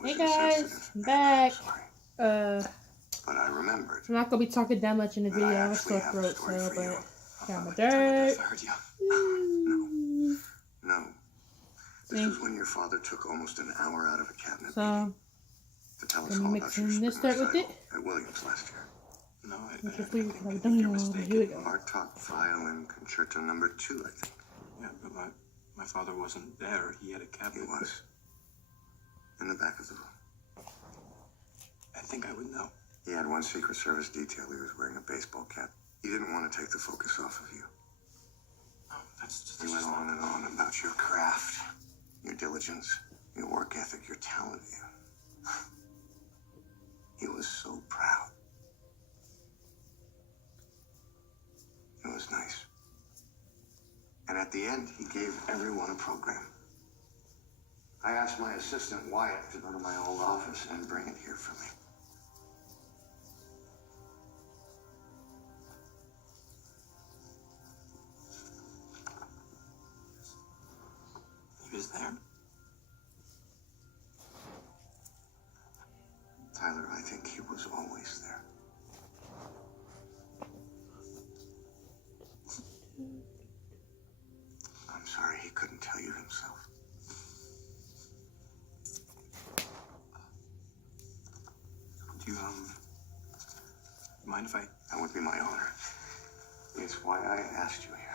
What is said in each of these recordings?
Hey guys, I'm back. But I remembered. I'm not gonna be talking that much in the video. I have a sore throat, so but got my dirt. No. This was when your father took almost an hour out of a cabinet so to tell us all about your this dirt with it. At Williams last year. No, I think you're mistaken. Bartok violin concerto number 2, I think. Yeah, but my father wasn't there. He had a cabinet. He was. In the back of the room. I think I would know. He had one Secret Service detail. He was wearing a baseball cap. He didn't want to take the focus off of you. Oh, that's He went on and on about your craft, your diligence, your work ethic, your talent. He was so proud. It was nice. And at the end, he gave everyone a program. I asked my assistant, Wyatt, to go to my old office and bring it here for me. He was there? Tyler, I think he was always there. I'm sorry he couldn't tell you himself. Do you, mind if I... That would be my honor. It's why I asked you here.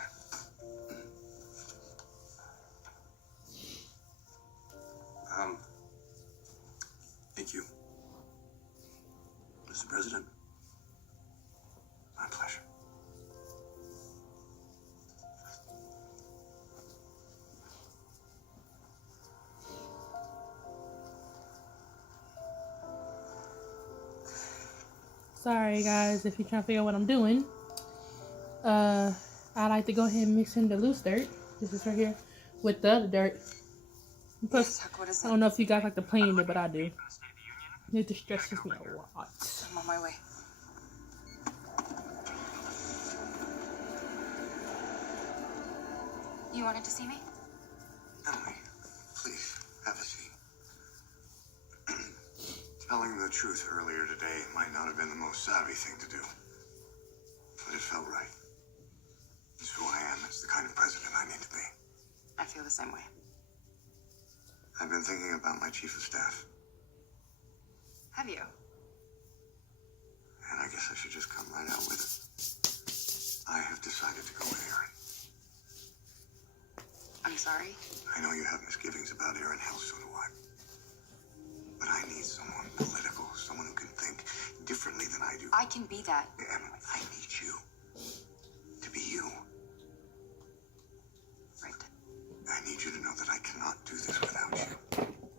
Thank you, Mr. President. My pleasure. Sorry guys, if you're trying to figure out what I'm doing. I like to go ahead and mix in the loose dirt. This is right here with the other dirt. Plus, I don't know if you guys like to play in it, but I do. It distresses me a lot. I'm on my way. You wanted to see me? Emily, please, have a seat. Telling the truth earlier today might not have been the most savvy thing to do. But it felt right. It's who I am. It's the kind of president I need to be. I feel the same way. I've been thinking about my chief of staff. Have you? And I guess I should just come right out with it. I have decided to go with Aaron. I'm sorry. I know you have misgivings about Aaron. Hell, so do I. But I need someone political, someone who can think differently than I do. I can be that. Emily, I need you to be you. Right. I need you to know that I cannot do this without you.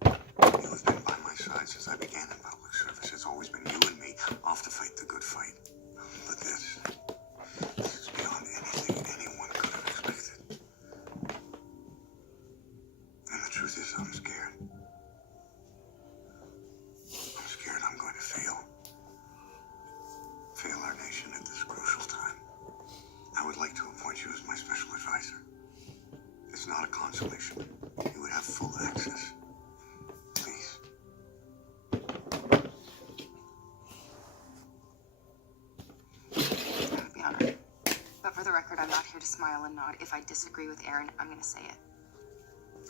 You have been by my side since I began in public service. It's always been you and me off to fight the good fight. But this is beyond anything anyone could have expected. And the truth is, I'm scared. I'm scared I'm going to fail. Fail our nation at this crucial time. I would like to appoint you as my special advisor. It's not a consolation. You would have full access. Please. I would be honored. But for the record, I'm not here to smile and nod. If I disagree with Aaron, I'm going to say it.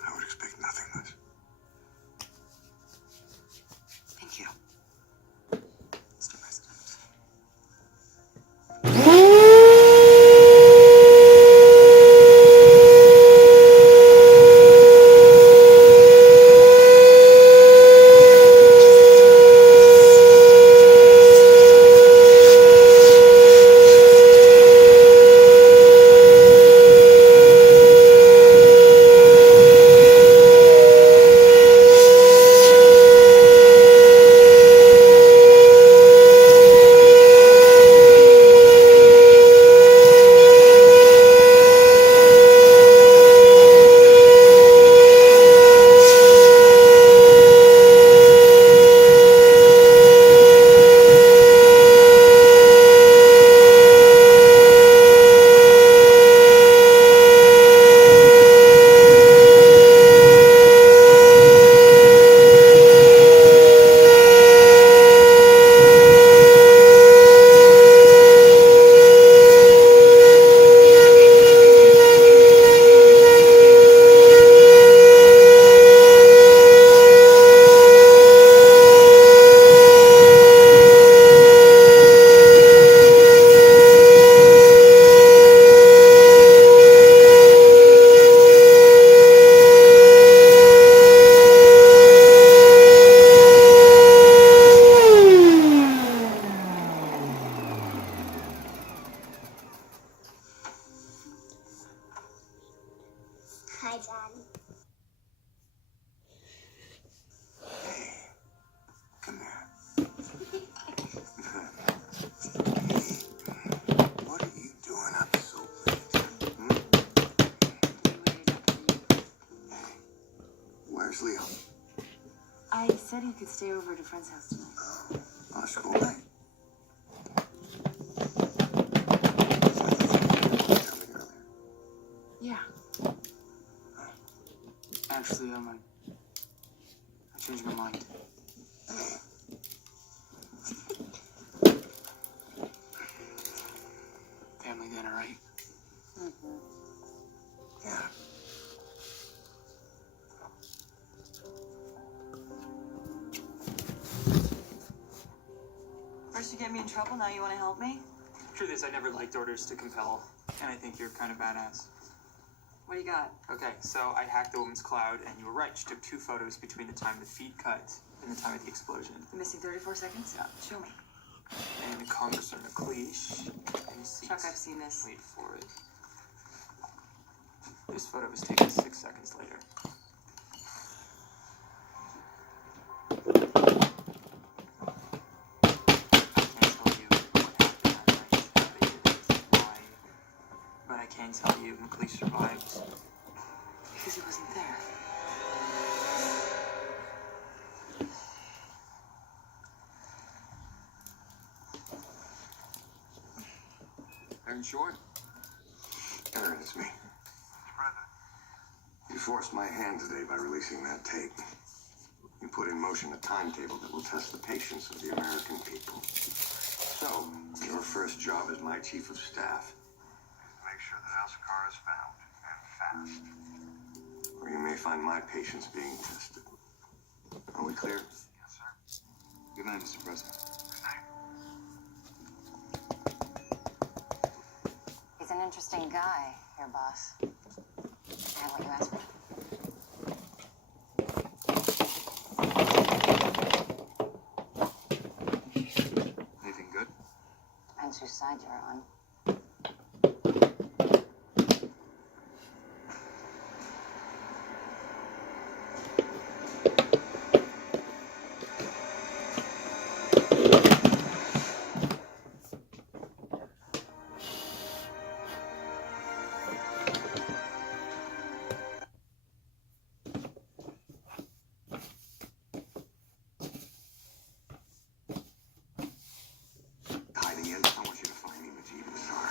I would expect nothing less. Thank you, Mr. President. said he could stay over at a friend's house tonight. On a school night. Yeah. Actually, I changed my mind. Family dinner, right? Yeah. First you get me in trouble, now you want to help me? Truth is, I never liked orders to compel, and I think you're kind of badass. What do you got? Okay, so I hacked the woman's cloud, and you were right. She took 2 photos between the time the feed cut and the time of the explosion. The missing 34 seconds? Yeah. Show me. And Congressman McLeish. Chuck, I've seen this. Wait for it. This photo was taken 6 seconds later. I can't tell you what happened that night, how they did it, why, but I can tell you McLeish survived. Because he wasn't there. Aaron Short? Aaron, it's me. You forced my hand today by releasing that tape. You put in motion a timetable that will test the patience of the American people. So, your first job as my chief of staff is to make sure that Alcazar is found, and fast. Or you may find my patience being tested. Are we clear? Yes, sir. Good night, Mr. President. He's an interesting guy, your boss. I have what you asked for. Anything good? Depends whose side you're on. Hiding in? I want you to find me, Majid Nazar.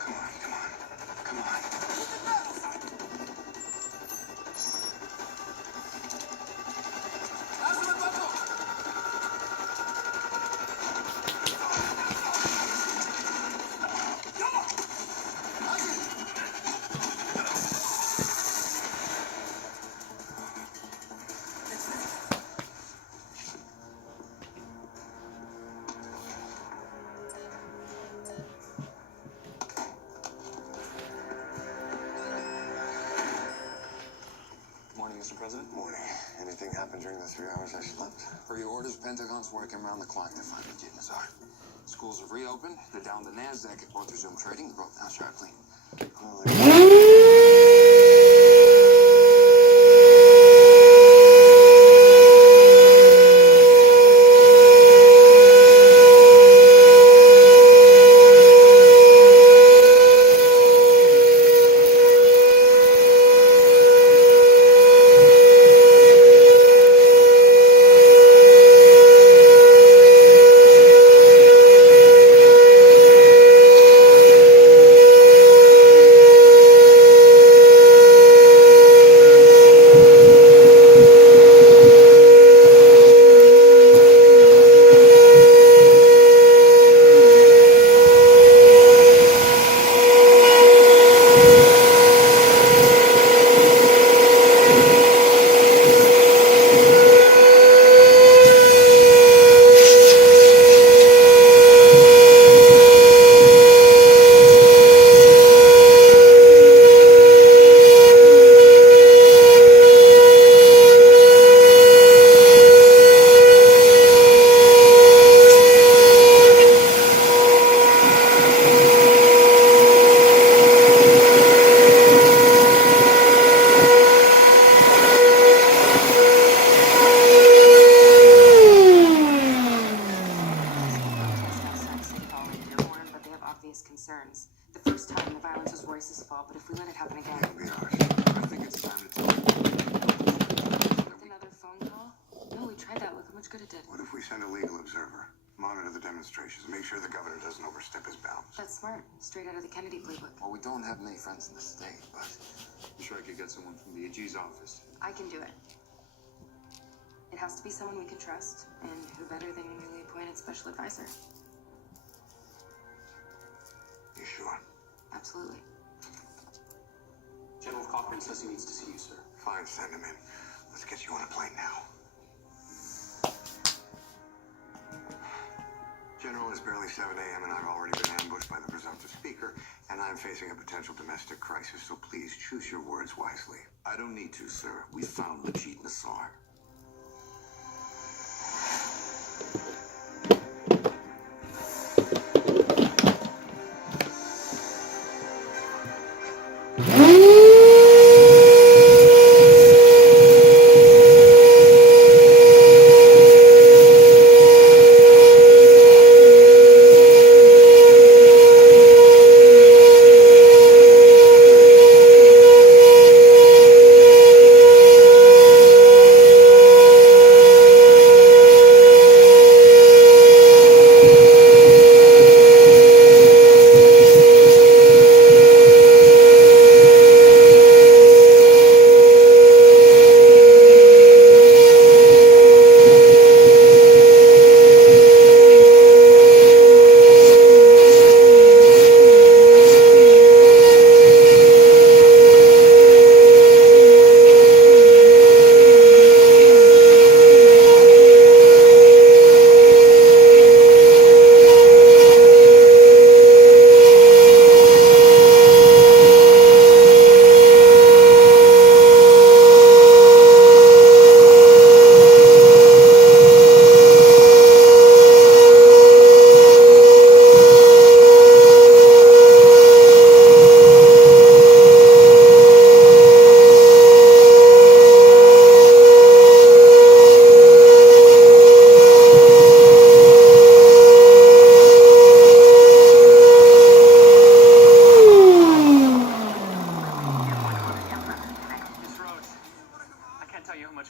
Come on, come on, come on. Good morning, Mr. President. Morning. Anything happened during the 3 hours I slept? Per your orders, Pentagon's working around the clock to find Majid Nazar. Schools have reopened. They're down to NASDAQ at both resumed trading. They broke down sharply. it's just Royce's fault, but if we let it happen again. It'll be ours. I think it's time to take With another phone call? No, we tried that. Look how much good it did. What if we send a legal observer? Monitor the demonstrations. Make sure the governor doesn't overstep his bounds. That's smart. Straight out of the Kennedy playbook. Well, we don't have many friends in the state, but I'm sure I could get someone from the AG's office. I can do it. It has to be someone we can trust, and who better than your newly appointed special advisor? You sure? Absolutely. General Cochran says he needs to see you, sir. Fine, send him in. Let's get you on a plane now. General, it's barely 7 a.m. and I've already been ambushed by the presumptive speaker, and I'm facing a potential domestic crisis, so please choose your words wisely. I don't need to, sir. We found Majid Nassar.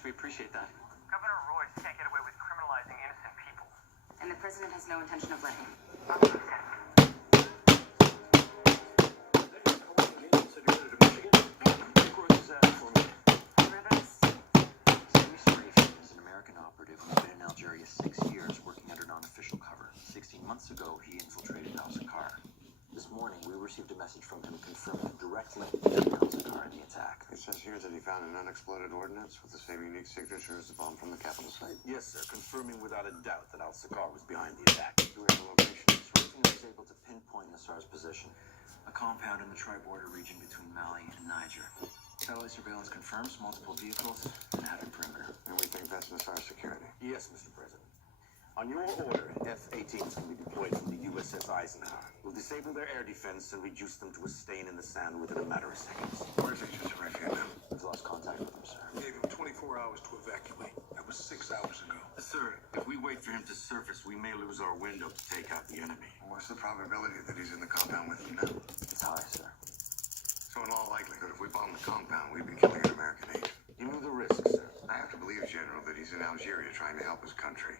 We appreciate that. Governor Royce can't get away with criminalizing innocent people. And the president has no intention of letting him. Sammy Sharif is an American operative who's been in Algeria 6 years working under non-official cover. 16 months ago, he infiltrated Al-Zakar. This morning, we received a message from him confirming a direct link between Al-Zakar and the attack. It says here that he found an unexploded ordnance with the same unique signature as the bomb from the capital site. Yes, sir. Confirming without a doubt that Al-Zakar was behind the attack. Do we have a location? Sharif was able to pinpoint Nassar's position. A compound in the tri-border region between Mali and Niger. Satellite surveillance confirms multiple vehicles and a heavy perimeter. And we think that's Nassar's security. Yes, Mr. President. On your order, F-18s will be deployed from the USS Eisenhower. We'll disable their air defense and reduce them to a stain in the sand within a matter of seconds. Where's Agent Sharif now? We've lost contact with him, sir. Gave him 24 hours to evacuate. That was 6 hours ago. Sir, if we wait for him to surface, we may lose our window to take out the enemy. What's the probability that he's in the compound with him now? It's high, sir. So in all likelihood, if we bomb the compound, we'd be killing an American agent. You know the risk, sir. I have to believe, General, that he's in Algeria trying to help his country,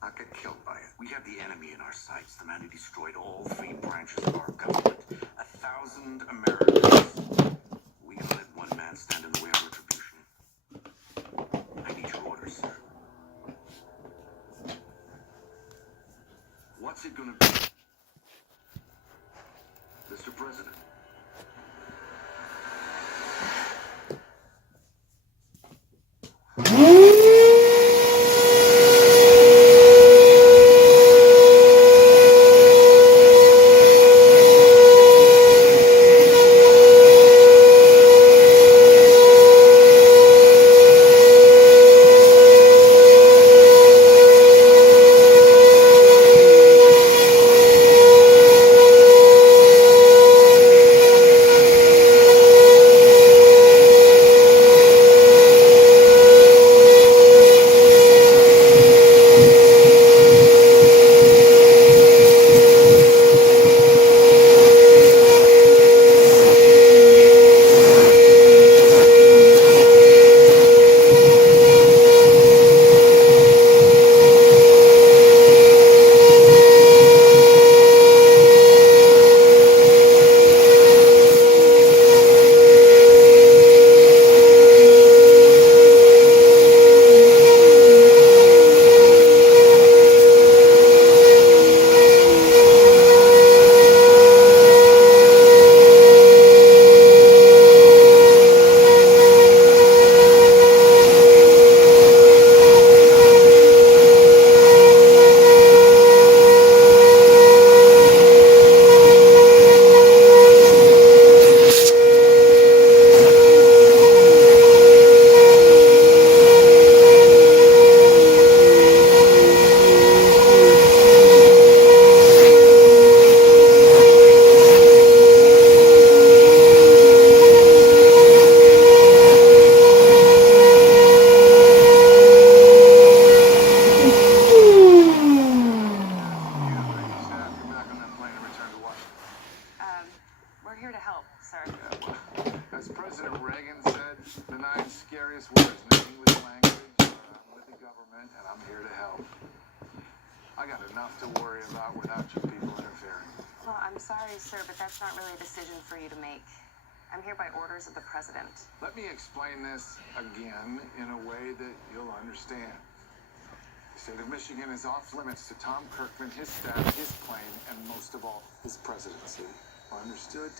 not get killed by it. We have the enemy in our sights, the man who destroyed all 3 branches of our government. 1,000 Americans. We can let one man stand in the way of retribution. I need your orders, sir. What's it gonna be? Mr. President. sir. Yeah, well, as President Reagan said, the 9 scariest words in the English language are, I'm with the government and I'm here to help. I got enough to worry about without you people interfering. Well, I'm sorry, sir, but that's not really a decision for you to make. I'm here by orders of the president. Let me explain this again in a way that you'll understand. The state of Michigan is off limits to Tom Kirkman, his staff, his plane, and most of all, his presidency. Understood?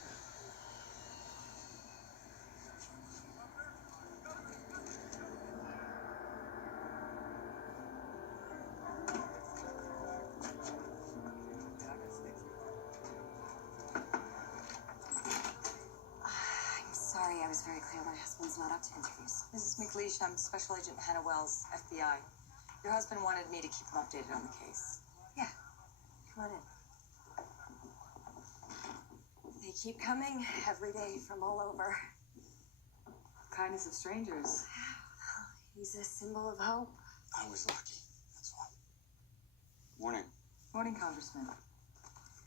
I'm sorry, I was very clear. My husband's not up to interviews. Mrs. McLeish, I'm Special Agent Hannah Wells, FBI. Your husband wanted me to keep him updated on the case. Yeah, come on in. They keep coming every day from all over. Kindness of strangers. He's a symbol of hope. I was lucky, that's all. Morning. Morning, Congressman.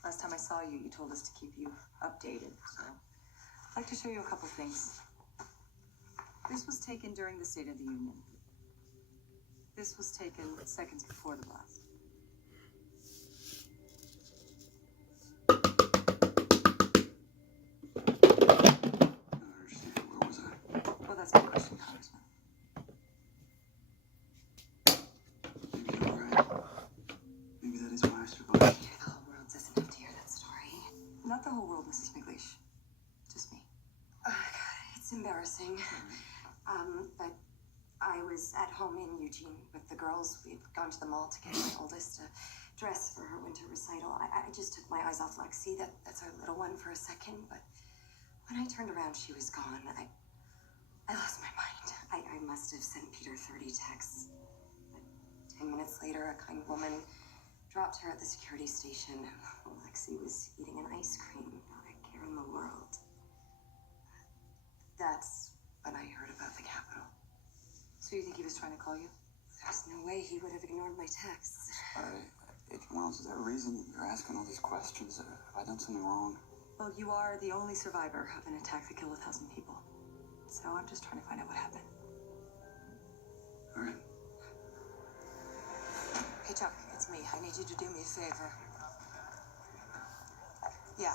Last time I saw you, you told us to keep you updated, so I'd like to show you a couple things. This was taken during the State of the Union. This was taken seconds before the blast. I don't understand. Where was I? Well, that's my question, Congressman. Maybe you're right. Maybe that is why I survived. The whole world doesn't have to hear that story. Not the whole world, Mrs. McLeish. Just me. It's embarrassing. But I was at home in Eugene with the girls. We'd gone to the mall to get my oldest a dress for her winter recital. I just took my eyes off Lexi. That's our little one for a second. But when I turned around, she was gone. I lost my mind. I must have sent Peter 30 texts. But 10 minutes later, a kind woman dropped her at the security station. Lexi was eating an ice cream. Not a care in the world. That's when I heard about the Capitol. So you think he was trying to call you? There's no way he would have ignored my texts. Agent Wells, is there a reason you're asking all these questions? Have I done something wrong? Well, you are the only survivor of an attack that killed 1,000 people. So I'm just trying to find out what happened. All right. Hey, Chuck, it's me. I need you to do me a favor. Yeah,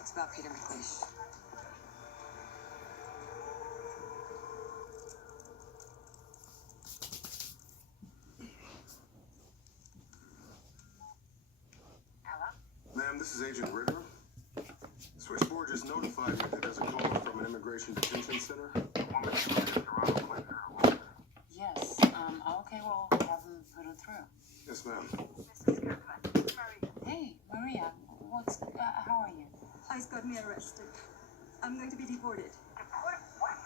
it's about Peter McLeish. Ma'am, this is Agent Ritter. Switchboard just notified me that there's a call from an immigration detention center. Yes, okay, well, have them put it through. Yes, ma'am. Hey, Maria, how are you? ICE got me arrested. I'm going to be deported. Deported? What?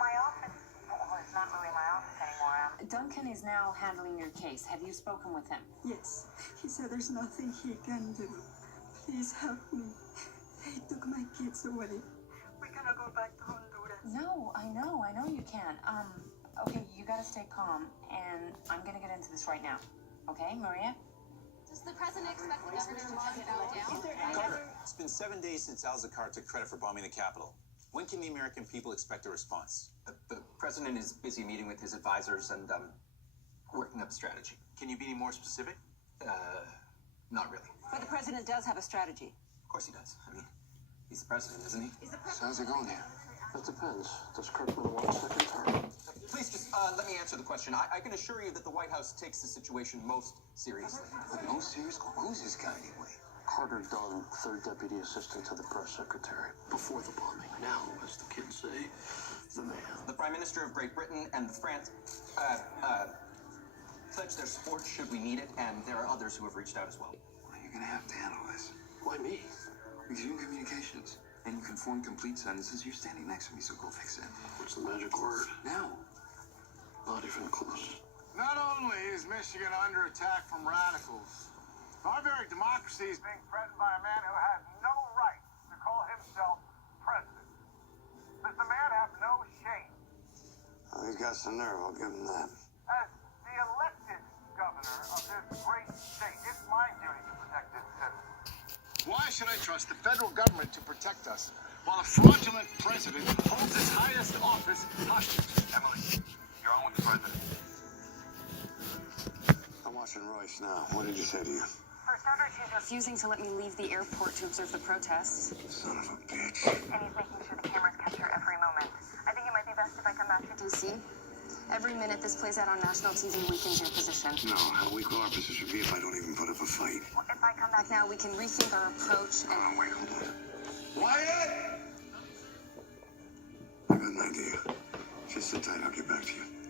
My office? Well, it's not really my office anymore. Duncan is now handling your case. Have you spoken with him? Yes, he said there's nothing he can do. Please help me. They took my kids away. We cannot go back to Honduras. No, I know you can't. Okay, you gotta stay calm, and I'm gonna get into this right now. Okay, Maria? Does the president expect the governor to take it down? Carter, it's been 7 days since Al-Zakar took credit for bombing the Capitol. When can the American people expect a response? The president is busy meeting with his advisors and working up a strategy. Can you be any more specific? Not really. But the president does have a strategy. Of course he does. I mean, he's the president, isn't he? So how's it going here? That depends. Does Kirkman want a second term? Please just let me answer the question. I can assure you that the White House takes the situation most seriously. No, seriously? Who's this guy anyway? Carter Dunn, third deputy assistant to the press secretary. Before the bombing. Now, as the kids say, the man. The Prime Minister of Great Britain and France pledge their support should we need it, and there are others who have reached out as well. Well, you're gonna have to handle this. Why me? Because you're in communications. And you can form complete sentences. You're standing next to me, so go fix it. What's the magic word? Now. Not even close. Not only is Michigan under attack from radicals, our very democracy is being threatened by a man who has no right to call himself president. Does the man have no shame? Oh, he's got some nerve, I'll give him that. As the elected governor of this great state, it's my duty to protect its citizens. Why should I trust the federal government to protect us while a fraudulent president holds his highest office hostage. Emily, you're on with the president. I'm watching Royce now. What did you say to you? For starters, he's refusing to let me leave the airport to observe the protests. Son of a bitch. And he's making sure the cameras capture every moment. I think it might be best if I come back to DC. Every minute this plays out on national TV weakens your position. No, how weak will our position be if I don't even put up a fight? Well, if I come back now, we can rethink our approach and... Oh, wait, hold on. Wyatt! I got an idea. Just sit tight, I'll get back to you.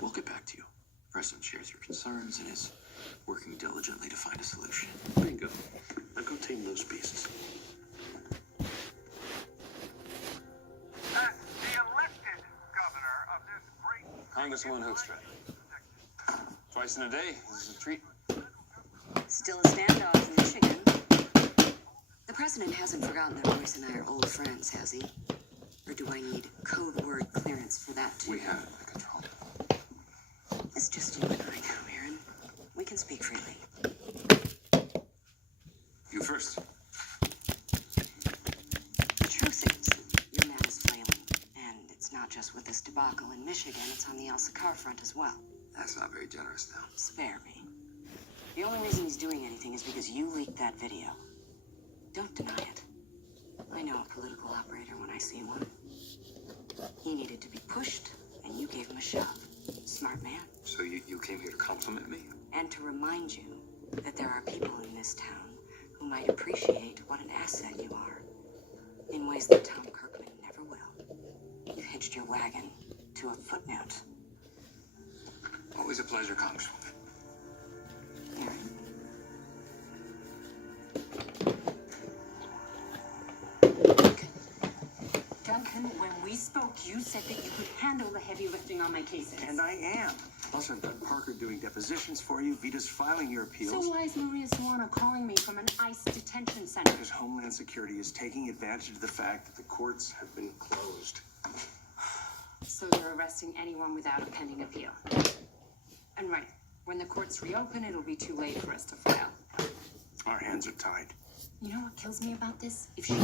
We'll get back to you. The President shares your concerns and is working diligently to find a solution. Bingo. Now go tame those beasts. As the elected governor of this great... Congresswoman Hoekstra. Twice in a day. This is a treat. Still a standoff in Michigan. The president hasn't forgotten that Royce and I are old friends, has he? Or do I need code word clearance for that too? We have it under control. It's just you and I now, Aaron. We can speak freely. You first. The truth is, your man is flailing. And it's not just with this debacle in Michigan, it's on the Elsa Carr front as well. That's not very generous now. Spare me. The only reason he's doing anything is because you leaked that video. Don't deny it. I know a political operator when I see one. He needed to be pushed, and you gave him a shove. Smart man. So you came here to compliment me? And to remind you that there are people in this town who might appreciate what an asset you are in ways that Tom Kirkman never will. You hitched your wagon to a footnote. Always a pleasure, Congresswoman. Aaron? Duncan, when we spoke, you said that you could handle the heavy lifting on my cases. And I am. Plus, I've got Parker doing depositions for you. Vita's filing your appeals. So why is Maria Swana calling me from an ICE detention center? Because Homeland Security is taking advantage of the fact that the courts have been closed. So you're arresting anyone without a pending appeal. And right, when the courts reopen, it'll be too late for us to file. Our hands are tied. You know what kills me about this? If she...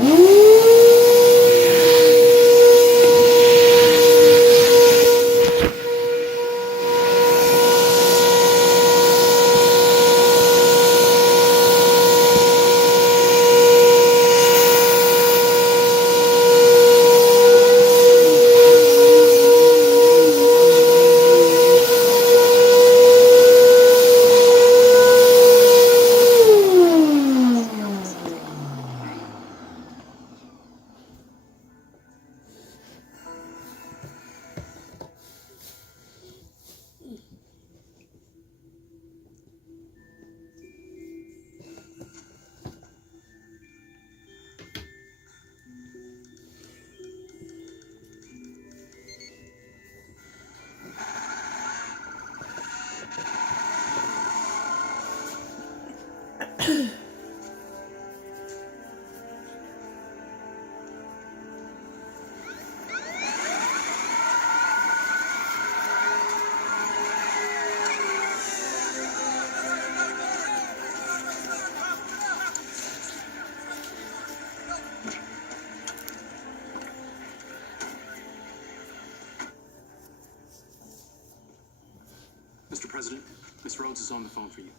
Mr. President, Miss Rhodes is on the phone for you.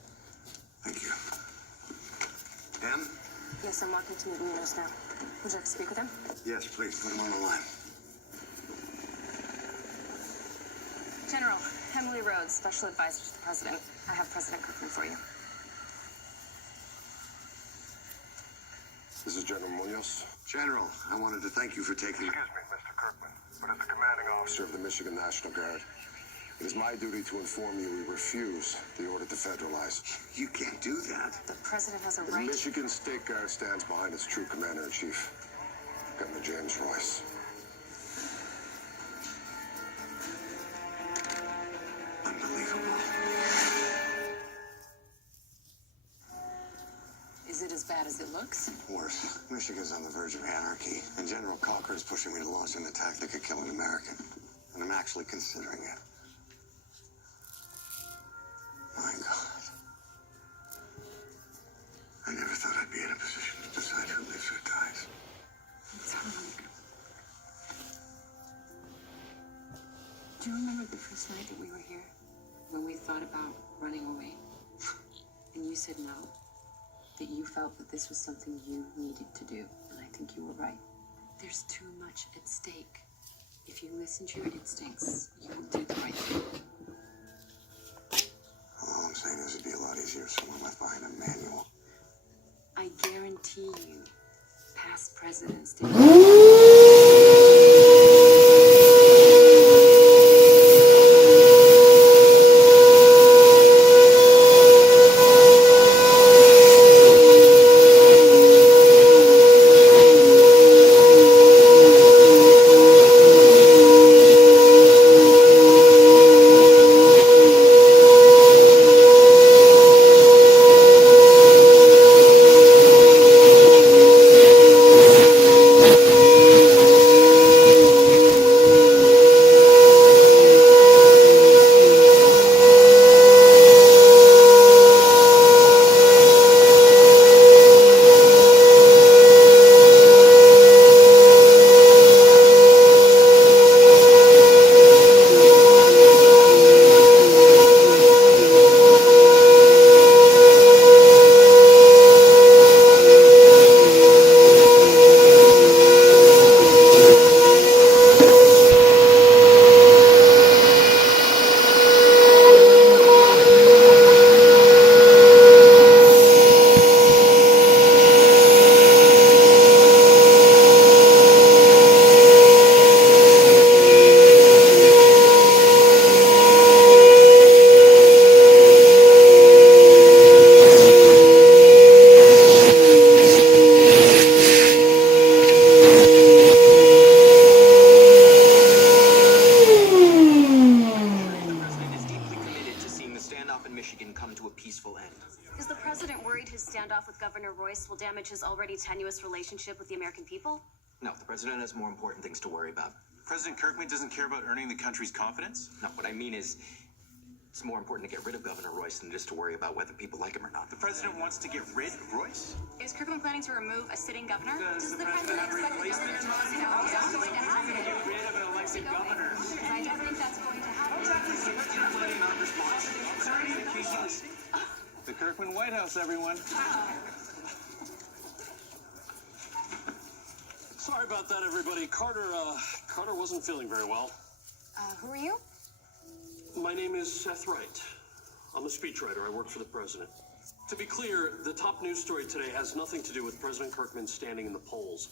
Thank you. Em? Yes, I'm walking to meet Munoz now. Would you like to speak with him? Yes, please. Put him on the line. General, Emily Rhodes, Special Advisor to the President. I have President Kirkman for you. This is General Munoz. General, I wanted to thank you for taking... Excuse me, Mr. Kirkman, but as the commanding officer of the Michigan National Guard, it is my duty to inform you we refuse the order to federalize. You can't do that. The President has a The right... Michigan State Guard stands behind its true commander-in-chief, Governor James Royce. Unbelievable. Is it as bad as it looks? Worse. Michigan's on the verge of anarchy, and General Cochran is pushing me to launch an attack that could kill an American. And I'm actually considering it. My God. I never thought I'd be in a position to decide who lives or dies. Do you remember the first night that we were here? When we thought about running away? And you said no. That you felt that this was something you needed to do. And I think you were right. There's too much at stake. If you listen to your instincts, you will do the right thing. All I'm saying is it'd be a lot easier if someone left behind a manual. I guarantee you, past presidents did. to a peaceful end. Is the president worried his standoff with Governor Royce will damage his already tenuous relationship with the American people? No, the president has more important things to worry about. President Kirkman doesn't care about earning the country's confidence? No, what I mean is, it's more important to get rid of Governor Royce than just to worry about whether people like him or not. The president wants to get rid of Royce? Is Kirkman planning to remove a sitting governor? Does the president have a replacement in mind? How is that going to happen? Get rid of an elected governor. I don't think that's going to happen. The Kirkman White House, everyone. Sorry about that, everybody. Carter wasn't feeling very well. Who are you? My name is Seth Wright. I'm a speechwriter. I work for the president. To be clear, the top news story today has nothing to do with President Kirkman standing in the polls,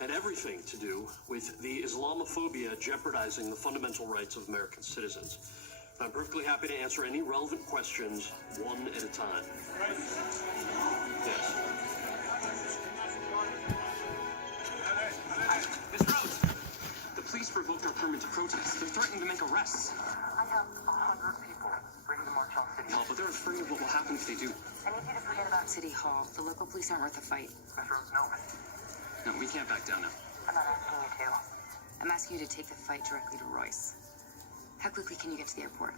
and everything to do with the Islamophobia jeopardizing the fundamental rights of American citizens. I'm perfectly happy to answer any relevant questions one at a time. Yes. Miss Rhodes! The police revoked our permit to protest. They're threatening to make arrests. I have 100 people ready to march on City Hall. But they're afraid of what will happen if they do. I need you to forget about City Hall. The local police aren't worth a fight. Miss Rhodes, no. No, we can't back down now. I'm not asking you to. I'm asking you to take the fight directly to Royce. How quickly can you get to the airport?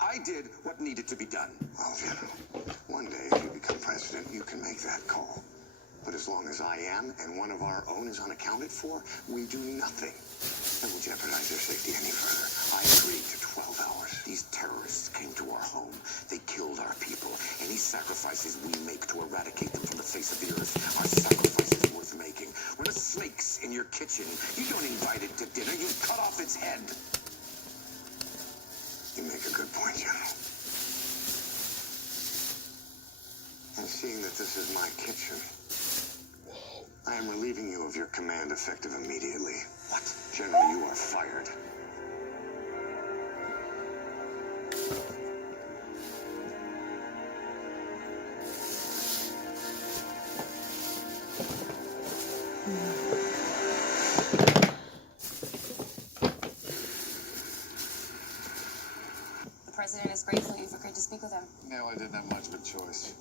I did what needed to be done. Well, General, one day if you become president, you can make that call. But as long as I am and one of our own is unaccounted for, we do nothing that will jeopardize their safety any further. I agreed to 12 hours. These terrorists came to our home. They killed our people. Any sacrifices we make to eradicate them from the face of the earth are sacrifices worth making. When a snake's in your kitchen, you don't invite it to dinner. You cut off its head. You make a good point, General. And seeing that this is my kitchen, I am relieving you of your command effective immediately. What? General, you are fired. The president is grateful you've agreed to speak with him. No, I didn't have much of a choice.